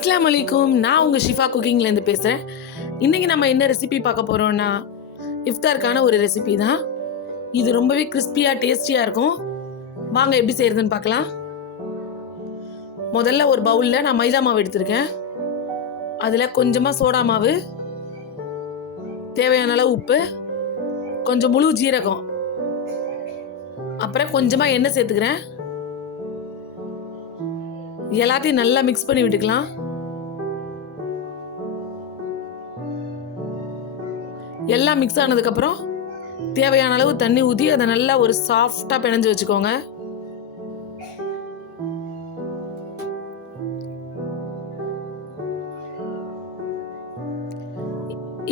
அஸ்ஸலாமு அலைக்கும். நான் உங்கள் ஷிஃபா குக்கிங்லேருந்து பேசுகிறேன். இன்றைக்கி நம்ம என்ன ரெசிபி பார்க்க போகிறோன்னா, இஃப்தாருக்கான ஒரு ரெசிபி தான். இது ரொம்பவே கிறிஸ்பியாக டேஸ்டியாக இருக்கும். வாங்க எப்படி செய்கிறதுன்னு பார்க்கலாம். முதல்ல ஒரு பவுலில் நான் மைதா மாவு எடுத்திருக்கேன். அதில் கொஞ்சமாக சோடா மாவு, தேவையான அளவு உப்பு, கொஞ்சம் முழு ஜீரகம், அப்புறம் கொஞ்சமாக எண்ணெய் சேர்த்துக்கிறேன். எல்லாத்தையும் நல்லா மிக்ஸ் பண்ணி விட்டுக்கலாம். எல்லாம் மிக்ஸ் ஆனதுக்கப்புறம் தேவையான அளவு தண்ணி ஊற்றி அதை நல்லா ஒரு சாஃப்டாக பிணைஞ்சு வச்சுக்கோங்க.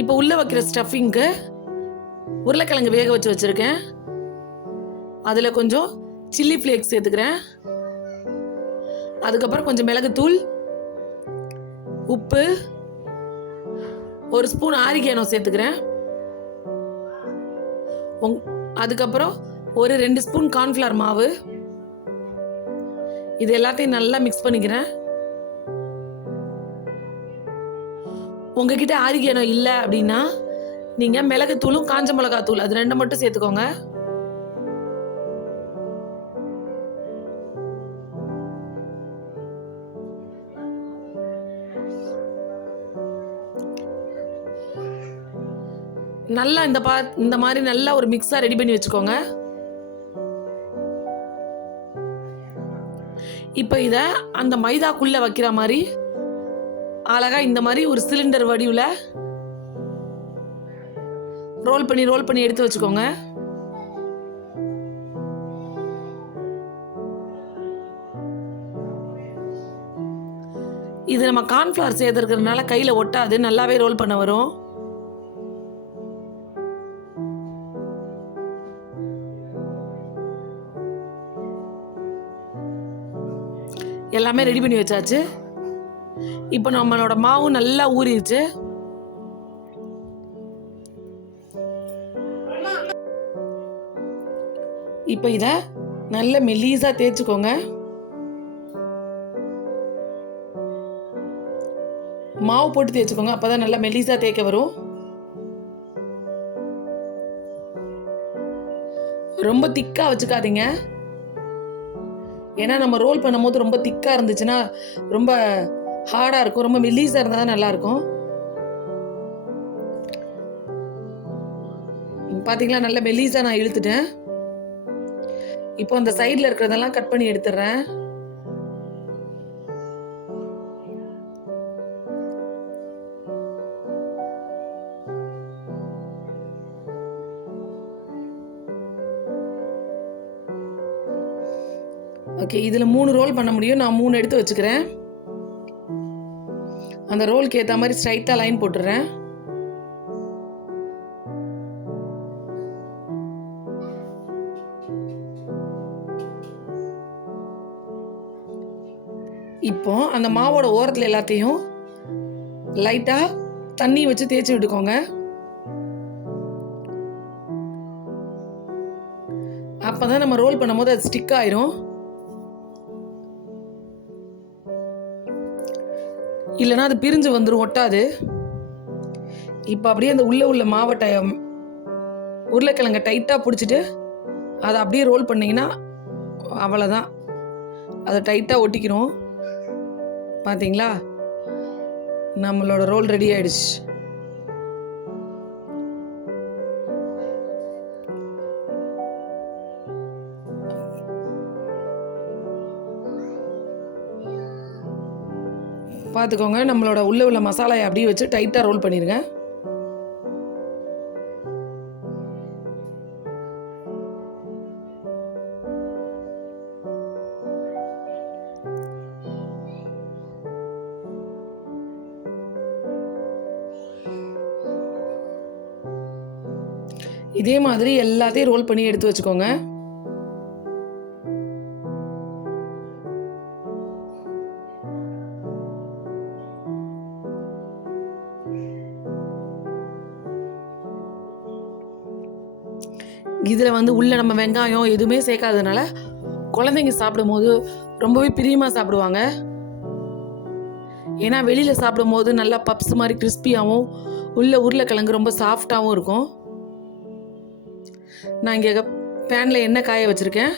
இப்போ உள்ளே வைக்கிற ஸ்டஃபிங்க்கு உருளைக்கிழங்கு வேக வச்சு வச்சுருக்கேன். அதில் கொஞ்சம் சில்லி ஃப்ளேக்ஸ் சேர்த்துக்கிறேன். அதுக்கப்புறம் கொஞ்சம் மிளகுத்தூள், உப்பு, ஒரு ஸ்பூன் ஆரிகேனோ சேர்த்துக்கிறேன். அதுக்கப்புறம் ஒரு 2 ஸ்பூன் கார்ன்ஃப்ளவர் மாவு. இது எல்லாத்தையும் நல்லா மிக்ஸ் பண்ணிக்கிறேன். உங்ககிட்ட ஆரிகேனோ இல்லை அப்படின்னா நீங்கள் மிளகுத்தூளும் காஞ்ச மிளகாத்தூள் அது 2 மட்டும் சேர்த்துக்கோங்க. நல்லா இந்த மாதிரி நல்லா ஒரு மிக்ஸாக ரெடி பண்ணி வச்சுக்கோங்க. இப்போ இதை அந்த மைதாக்குள்ளே வைக்கிற மாதிரி அழகாக இந்த மாதிரி ஒரு சிலிண்டர் வடிவில் ரோல் பண்ணி எடுத்து வச்சுக்கோங்க. இது நம்ம கார்ன்ஃப்ளவர் சேர்த்துருக்கிறதுனால கையில் ஒட்டாது, நல்லாவே ரோல் பண்ண வரும். எல்லாமே ரெடி பண்ணி வச்சாச்சு. இப்போ நம்மளோட மாவு நல்லா ஊறிடுச்சு. இப்போ இதை நல்ல மெல்லிஸா தேய்ச்சிக்கோங்க. மாவு போட்டு தேய்ச்சிக்கோங்க, அப்பதான் நல்லா மெல்லிஸா தேய்க்க வரும். ரொம்ப திக்கா வச்சுக்காதீங்க. ஏன்னா நம்ம ரோல் பண்ணும்போது ரொம்ப திக்காக இருந்துச்சுன்னா ரொம்ப ஹார்டாக இருக்கும். ரொம்ப மெல்லிஸாக இருந்தால் தான் நல்லாயிருக்கும். பார்த்தீங்களா, நல்ல மெல்லிஸாக நான் இழுத்துட்டேன். இப்போ அந்த சைடில் இருக்கிறதெல்லாம் கட் பண்ணி எடுத்துடுறேன். ஓகே, இதில் 3 ரோல் பண்ண முடியும். நான் 3 எடுத்து வச்சுக்கிறேன். அந்த ரோலுக்கு ஏற்ற மாதிரி ஸ்ட்ரைட்டாக லைன் போட்டுடுறேன். இப்போ அந்த மாவோட ஓரத்தில் எல்லாத்தையும் லைட்டாக தண்ணி வச்சு தேய்ச்சி விட்டுக்கோங்க. அப்போ தான் நம்ம ரோல் பண்ணும்போது அது ஸ்டிக் ஆயிரும். இல்லைனா அது பிரிஞ்சு வந்துடும், ஒட்டாது. இப்போ அப்படியே அந்த உள்ள மாவட்டை உருளைக்கிழங்கை டைட்டாக பிடிச்சிட்டு அதை அப்படியே ரோல் பண்ணிங்கன்னா அவ்வளோதான், அதை டைட்டாக ஒட்டிக்கிறோம். பார்த்தீங்களா, நம்மளோட ரோல் ரெடி ஆயிடுச்சு. பார்த்துக்கோங்க, நம்மளோட உள்ள மசாலாயை அப்படியே வச்சு டைட்டாக ரோல் பண்ணிடுங்க. இதே மாதிரி எல்லாத்தையும் ரோல் பண்ணி எடுத்து வச்சுக்கோங்க. இதில் உள்ளே நம்ம வெங்காயம் எதுவுமே சேர்க்காததுனால குழந்தைங்க சாப்பிடும் போது ரொம்பவே பிரியமாக சாப்பிடுவாங்க. ஏன்னா வெளியில் சாப்பிடும் போது நல்லா பப்ஸ் மாதிரி கிறிஸ்பியாகவும் உள்ள உருளைக்கிழங்கு ரொம்ப சாஃப்டாகவும் இருக்கும். நான் இங்கே பேனில் எண்ணெய் காய வச்சுருக்கேன்.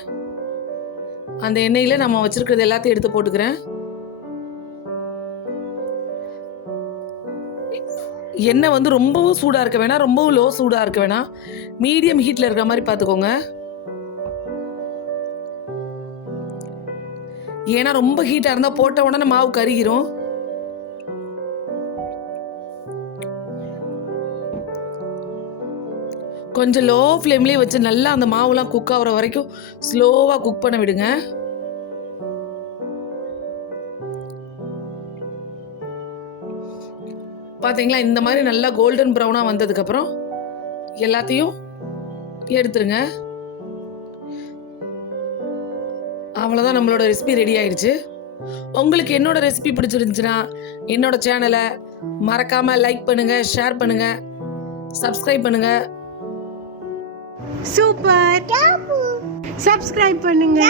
அந்த எண்ணெயில் நம்ம வச்சுருக்கிறது எல்லாத்தையும் எடுத்து போட்டுக்கிறேன். எண்ணெய் வந்து ரொம்பவும் சூடாக இருக்க வேணாம், ரொம்பவும் லோ சூடாக இருக்க வேணாம், மீடியம் ஹீட்டில் இருக்கிற மாதிரி பார்த்துக்கோங்க. ஏன்னா ரொம்ப ஹீட்டாக இருந்தால் போட்ட உடனே மாவு கருகிரும். கொஞ்சம் லோ ஃப்ளேம்லேயே வச்சு நல்லா அந்த மாவுலாம் குக் ஆகிற வரைக்கும் ஸ்லோவாக குக் பண்ண விடுங்க. பார்த்தீங்களா, இந்த மாதிரி நல்லா கோல்டன் ப்ரௌனாக வந்ததுக்கப்புறம் எல்லாத்தையும் எடுத்துருங்க. அவ்வளோதான், நம்மளோட ரெசிபி ரெடி ஆயிடுச்சு. உங்களுக்கு என்னோட ரெசிபி பிடிச்சிருந்துச்சுன்னா என்னோட சேனலை மறக்காமல் லைக் பண்ணுங்கள், ஷேர் பண்ணுங்கள், சப்ஸ்கிரைப் பண்ணுங்கள். சூப்பர். சப்ஸ்கிரைப் பண்ணுங்க.